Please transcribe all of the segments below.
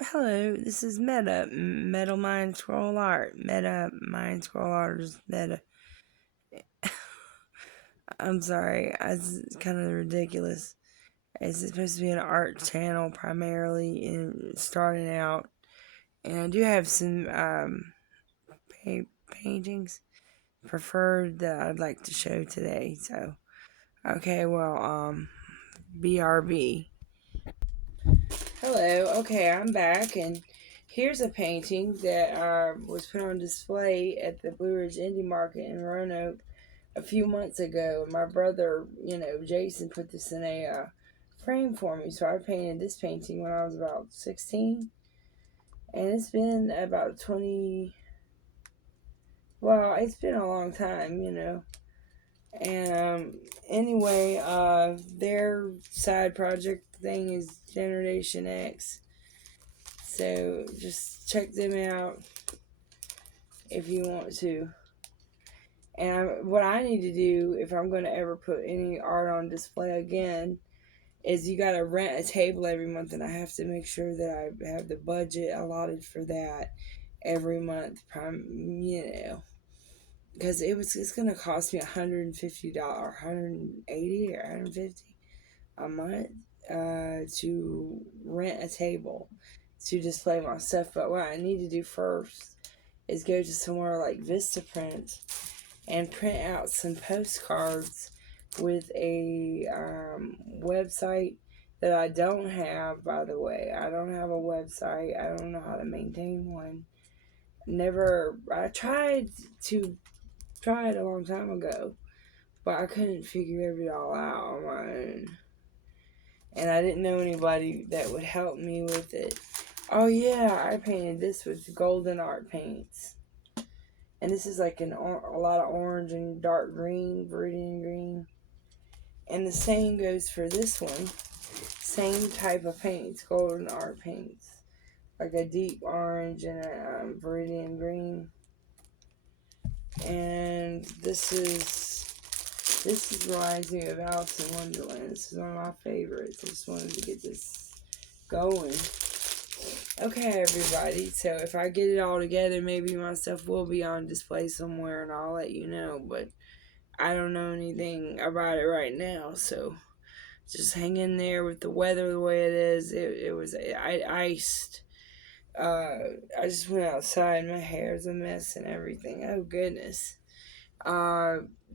Hello, this is Metal Mind Scroll Art. Meta Mind Scroll Art is meta. I'm sorry, it's kind of ridiculous. It's supposed to be an art channel primarily in starting out. And I do have some paintings preferred that I'd like to show today. So, okay, BRB. Hello, okay, I'm back, and here's a painting that was put on display at the Blue Ridge Indie Market in Roanoke a few months ago. My brother, Jason, put this in a frame for me, so I painted this painting when I was about 16, and it's been about 20. Well, it's been a long time. And anyway, their side project thing is Generation X. So just check them out if you want to. And what I need to do if I'm going to ever put any art on display again is you got to rent a table every month, and I have to make sure that I have the budget allotted for that every month. Because it's going to cost me $150, $180 or $150 a month to rent a table to display my stuff. But what I need to do first is go to somewhere like Vistaprint and print out some postcards with a website that I don't have, by the way. I don't have a website. I don't know how to maintain one. I tried to try it a long time ago, but I couldn't figure it all out on my own. And I didn't know anybody that would help me with it. Oh yeah, I painted this with golden art paints. And this is like a lot of orange and dark green, viridian green. And the same goes for this one. Same type of paints, golden art paints. Like a deep orange and a viridian green. And this reminds me of Alice in Wonderland. This is one of my favorites. I just wanted to get this going. Okay, everybody. So if I get it all together, maybe my stuff will be on display somewhere, and I'll let you know. But I don't know anything about it right now, so just hang in there with the weather the way it is. I iced. I just went outside. My hair's a mess and everything. Oh goodness.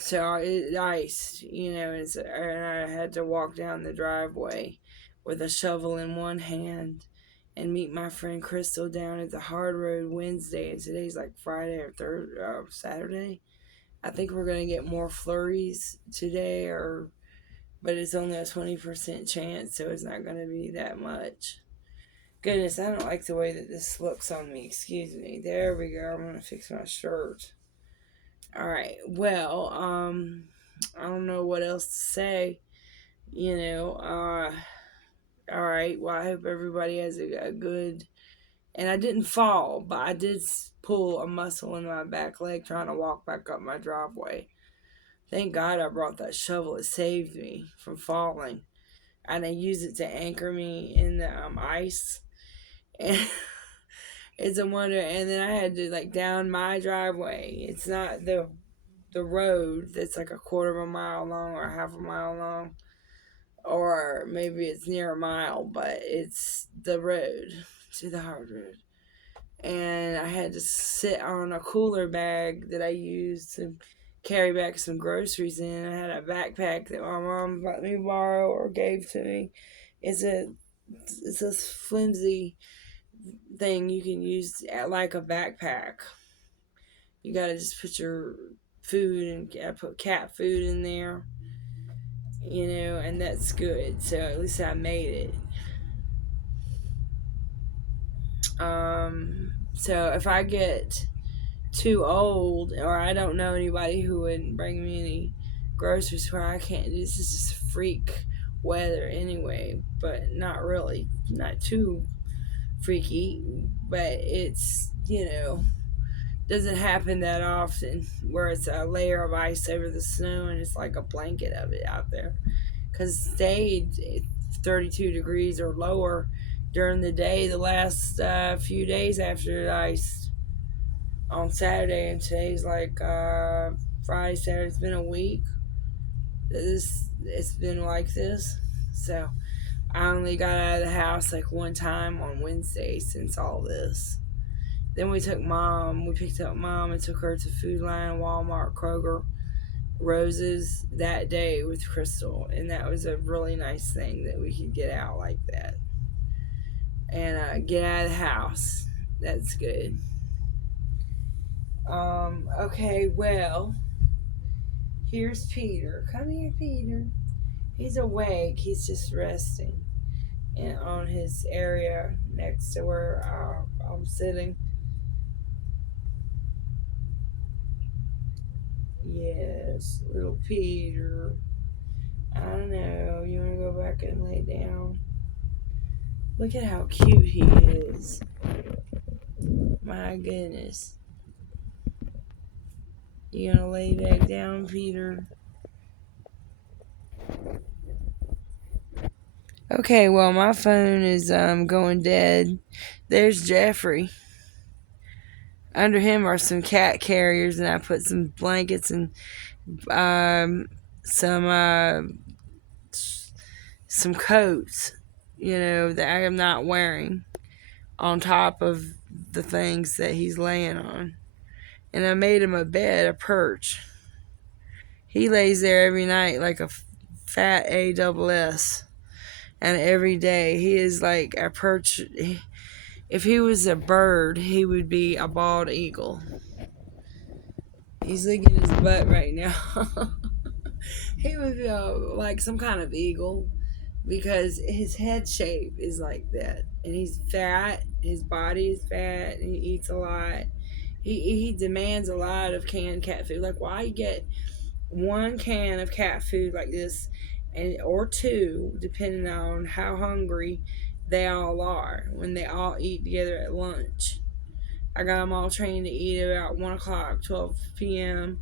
So it iced, and I had to walk down the driveway with a shovel in one hand and meet my friend Crystal down at the Hard Road Wednesday. And today's like Friday or Saturday. I think we're gonna get more flurries today, but it's only a 20% chance, so it's not gonna be that much. Goodness, I don't like the way that this looks on me. Excuse me. There we go. I'm gonna fix my shirt. All right. Well, I don't know what else to say. All right. Well, I hope everybody has a good. And I didn't fall, but I did pull a muscle in my back leg trying to walk back up my driveway. Thank God I brought that shovel. It saved me from falling. And I used it to anchor me in the ice. And it's a wonder. And then I had to down my driveway. It's not the road that's like a quarter of a mile long or half a mile long, or maybe it's near a mile, but it's the road to the hard road. And I had to sit on a cooler bag that I used to carry back some groceries in. I had a backpack that my mom let me borrow or gave to me. It's a flimsy thing you can use like a backpack. You gotta just put your food, and I put cat food in there, and that's good. So at least I made it. So if I get too old, or I don't know anybody who would bring me any groceries where I can't, this is just freak weather anyway, but not really, not too freaky, but it's, doesn't happen that often where it's a layer of ice over the snow and it's like a blanket of it out there, because it stayed 32 degrees or lower during the day the last few days after it iced on Saturday, and today's like Friday, Saturday. It's been a week. It's been like this. So I only got out of the house like one time on Wednesday since all this. Then we picked up mom and took her to Food Lion, Walmart, Kroger, Roses that day with Crystal. And that was a really nice thing that we could get out like that and get out of the house. That's good. Okay, well, here's Peter. Come here, Peter. He's awake. He's just resting and on his area next to where I'm sitting. Yes, little Peter. I don't know. You want to go back and lay down? Look at how cute he is. My goodness. You gonna lay back down, Peter? Okay, well, my phone is going dead. There's Jeffrey. Under him are some cat carriers, and I put some blankets and some coats, that I am not wearing on top of the things that he's laying on. And I made him a bed, a perch. He lays there every night like a fat ASS. And every day he is like a perch. If he was a bird, he would be a bald eagle. He's licking his butt right now. He would be like some kind of eagle because his head shape is like that. And he's fat. His body is fat. And he eats a lot. He demands a lot of canned cat food. Like, why get one can of cat food like this, or two, depending on how hungry they all are when they all eat together at lunch. I got them all trained to eat about 1 o'clock, 12 p.m.,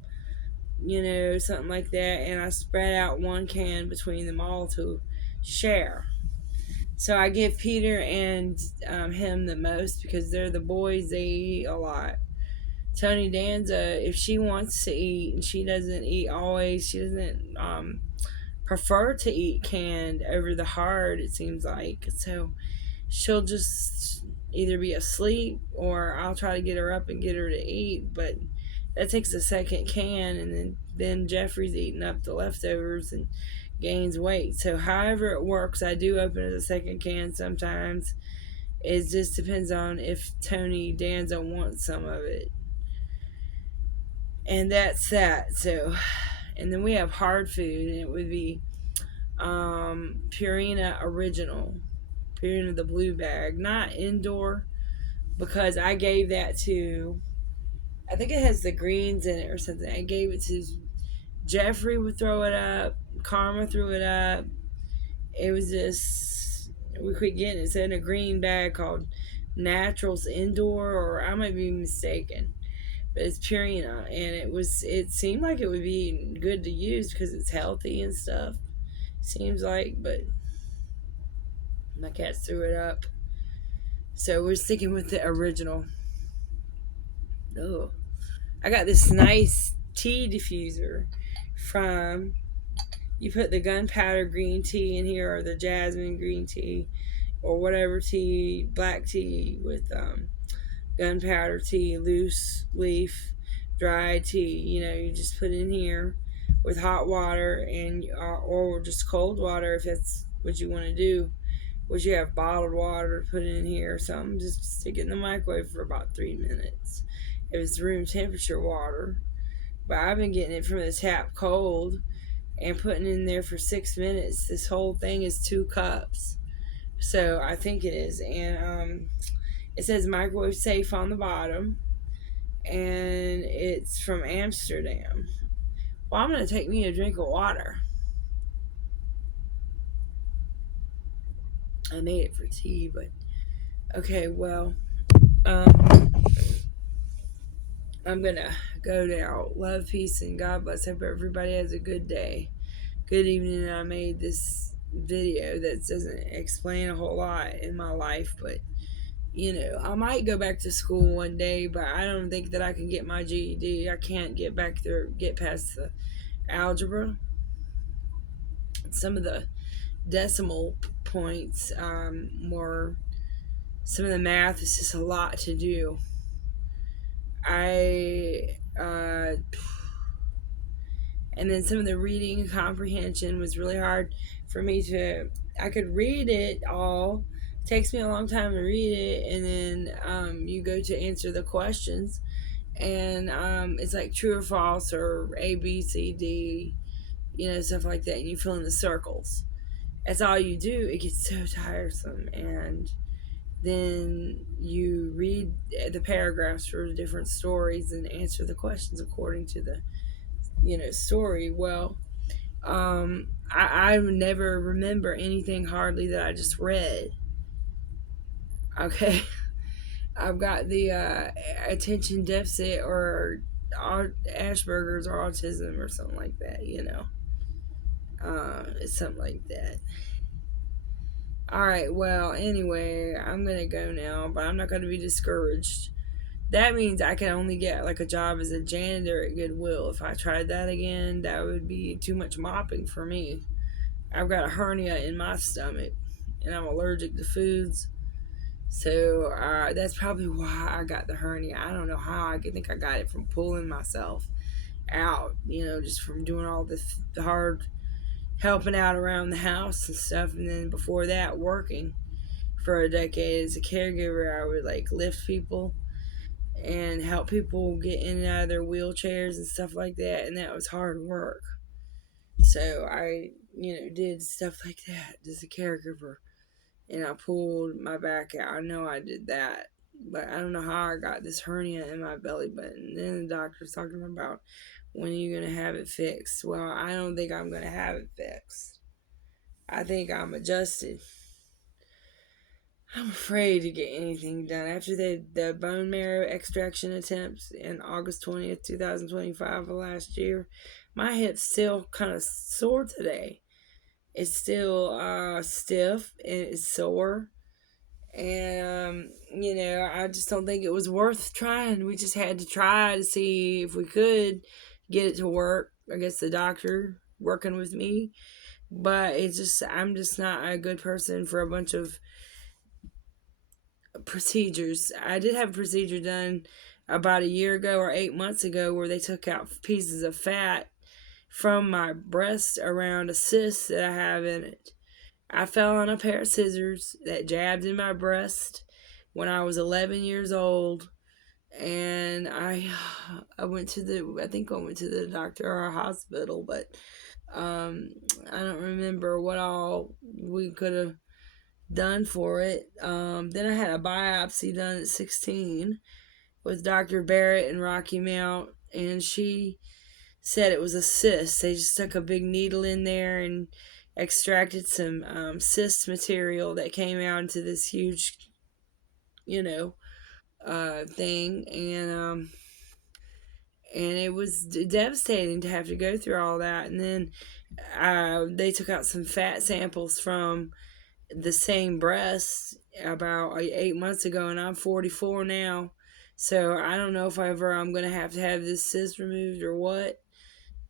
something like that, and I spread out one can between them all to share. So I give Peter and him the most because they're the boys. They eat a lot. Tony Danza, if she wants to eat, and she doesn't eat always, she doesn't prefer to eat canned over the hard, it seems like. So she'll just either be asleep or I'll try to get her up and get her to eat, but that takes a second can, and then Jeffrey's eating up the leftovers and gains weight. So however it works, I do open it a second can sometimes. It just depends on if Tony Danza wants some of it. And that's that. So, and then we have hard food, and it would be Purina Original, Purina the blue bag, not indoor, because I gave that to, I think it has the greens in it or something. I gave it to Jeffrey, would throw it up, Karma threw it up. It was just, we quit getting it. It's in a green bag called Naturals Indoor, or I might be mistaken. But it's Purina, and it seemed like it would be good to use because it's healthy and stuff, seems like, but my cats threw it up, so we're sticking with the original. Oh, I got this nice tea diffuser from, you put the gunpowder green tea in here, or the jasmine green tea, or whatever tea, black tea with gunpowder tea, loose leaf, dry tea. You just put in here with hot water and or just cold water if that's what you want to do. Would you have bottled water to put in here or something? Just stick it in the microwave for about 3 minutes. If it's room temperature water, but I've been getting it from the tap cold and putting it in there for 6 minutes. This whole thing is 2 cups, so I think it is, and it says microwave safe on the bottom, and it's from Amsterdam. Well, I'm going to take me a drink of water. I made it for tea, but okay, well, I'm going to go now. Love, peace, and God bless. Hope everybody has a good day. Good evening. I made this video that doesn't explain a whole lot in my life, but I might go back to school one day, but I don't think that I can get my GED. I can't get past the algebra. Some of the decimal points were some of the math is just a lot to do. And then some of the reading and comprehension was really hard for me to. I could read it all. It takes me a long time to read it, and then you go to answer the questions, and it's like true or false or A, B, C, D, stuff like that, and you fill in the circles. That's all you do. It gets so tiresome, and then you read the paragraphs for the different stories and answer the questions according to the story. Well, I never remember anything hardly that I just read. Okay. I've got the attention deficit or Asperger's or autism or something like that, It's something like that. Alright, well, anyway, I'm gonna go now, but I'm not gonna be discouraged. That means I can only get like a job as a janitor at Goodwill. If I tried that again, that would be too much mopping for me. I've got a hernia in my stomach, and I'm allergic to foods. So that's probably why I got the hernia. I don't know how. I think I got it from pulling myself out, just from doing all this hard helping out around the house and stuff. And then before that, working for a decade as a caregiver, I would like lift people and help people get in and out of their wheelchairs and stuff like that. And that was hard work. So I, did stuff like that as a caregiver. And I pulled my back out. I know I did that. But I don't know how I got this hernia in my belly button. And then the doctor's talking about when are you going to have it fixed. Well, I don't think I'm going to have it fixed. I think I'm adjusted. I'm afraid to get anything done. After the bone marrow extraction attempts in August 20th, 2025 of last year, my hip's still kind of sore today. It's still stiff and it's sore. And, I just don't think it was worth trying. We just had to try to see if we could get it to work. I guess the doctor working with me. But I'm just not a good person for a bunch of procedures. I did have a procedure done about a year ago or 8 months ago where they took out pieces of fat from my breast around a cyst that I have in it. I fell on a pair of scissors that jabbed in my breast when I was 11 years old, and I went to the doctor or a hospital, but I don't remember what all we could have done for it. Then I had a biopsy done at 16 with Dr. Barrett in Rocky Mount, and she said it was a cyst. They just stuck a big needle in there and extracted some cyst material that came out into this huge, thing, and it was devastating to have to go through all that. And then they took out some fat samples from the same breast about 8 months ago, and I'm 44 now. So I don't know if I'm going to have this cyst removed or what,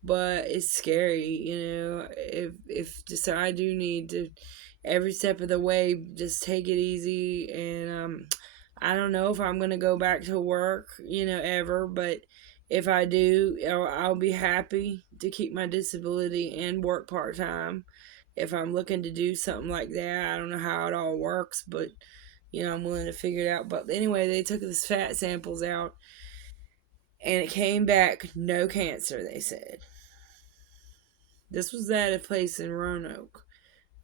but it's scary, if just I do need to every step of the way just take it easy. And I don't know if I'm going to go back to work, ever, but if I do, I'll be happy to keep my disability and work part-time if I'm looking to do something like that. I don't know how it all works, but I'm willing to figure it out. But anyway, they took the fat samples out and it came back no cancer, they said. This was at a place in Roanoke,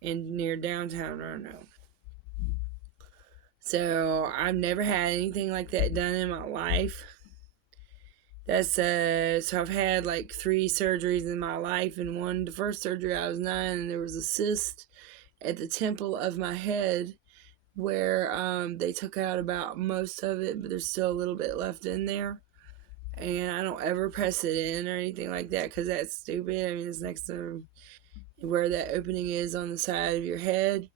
near downtown Roanoke. So I've never had anything like that done in my life. So I've had like 3 surgeries in my life, and the first surgery I was 9, and there was a cyst at the temple of my head where they took out about most of it, but there's still a little bit left in there. And I don't ever press it in or anything like that because that's stupid. I mean, it's next to where that opening is on the side of your head,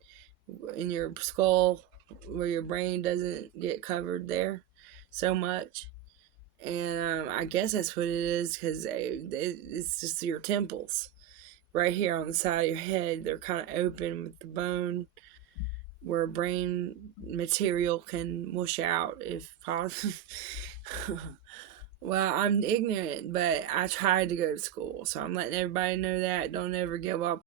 in your skull, where your brain doesn't get covered there so much. And I guess that's what it is, because it's just your temples right here on the side of your head. They're kind of open with the bone where brain material can mush out if possible. Well, I'm ignorant, but I tried to go to school, so I'm letting everybody know that. Don't ever give up